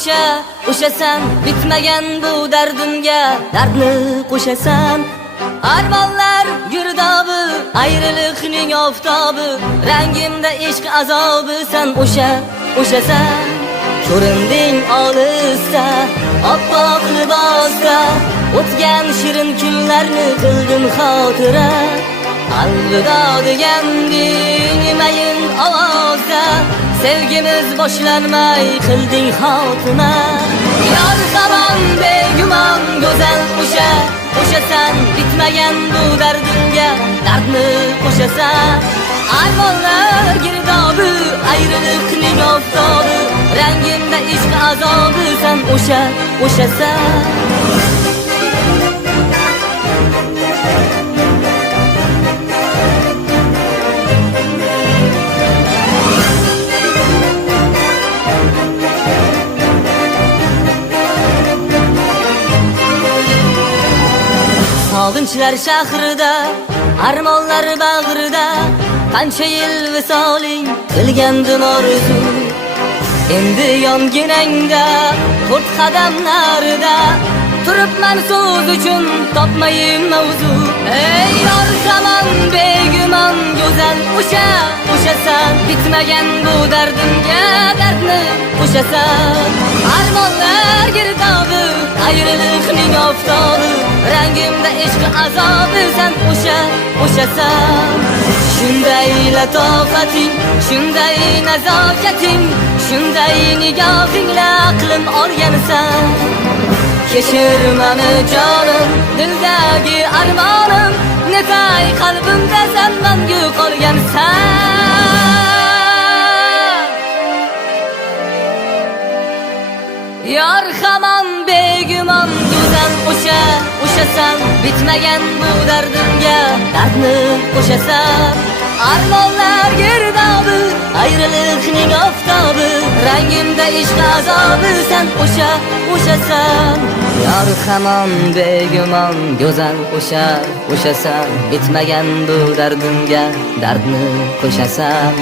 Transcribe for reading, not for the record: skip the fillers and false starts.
o'shasan bitmagan bu dardimga dardni qo'shasan. Armonlar girdobi, ayriliqning oftobi, rangimda ishq azobi sen o'shasan. Ko'rinding olisda, oppoq libosda, o'tgan shirin kunlarni qildim xotira. Alvido deganding mayin ovozda, sevgimiz boshlanmay qilding xotima. Yor zamon begumon go'zal o'shasan bitmagan bu dardimga dardni qo'shasan. Armonlar girdobi, ayriliqning oftobi, rangimda ishq azobi sen o'shasan. Sog'inchlar shahrida, armonlar bag'rida, qancha yil visoling qilgandim orzu. Endi yonginangda, 4 qadam narida turibman so'z uchun topmayin mavzu. Ey yor zamon begumon go'zal o'shasan bitmagan bu dardimga dardni qo'shasan. Armonlar girdobi, ayriliqning oftobi, rangimda ishq azobi sen o'shasan. Shunday latofating, shunday nazokating, shunday nigohingla aqlim olgansan. Kechir meni jonim, dildagi armonim, netay qalbimda sen mangu qolgansan. Yor hamon begumon go'zal o'shasan bitmagan bu dardimga dardni qo'shasan. Armonlar girdobi, ayriliqning oftobi, rangimda ishq azobi sen o'shasan. Yor hamon begumon go'zal o'shasan bitmagan bu dardimga dardni qo'shasan.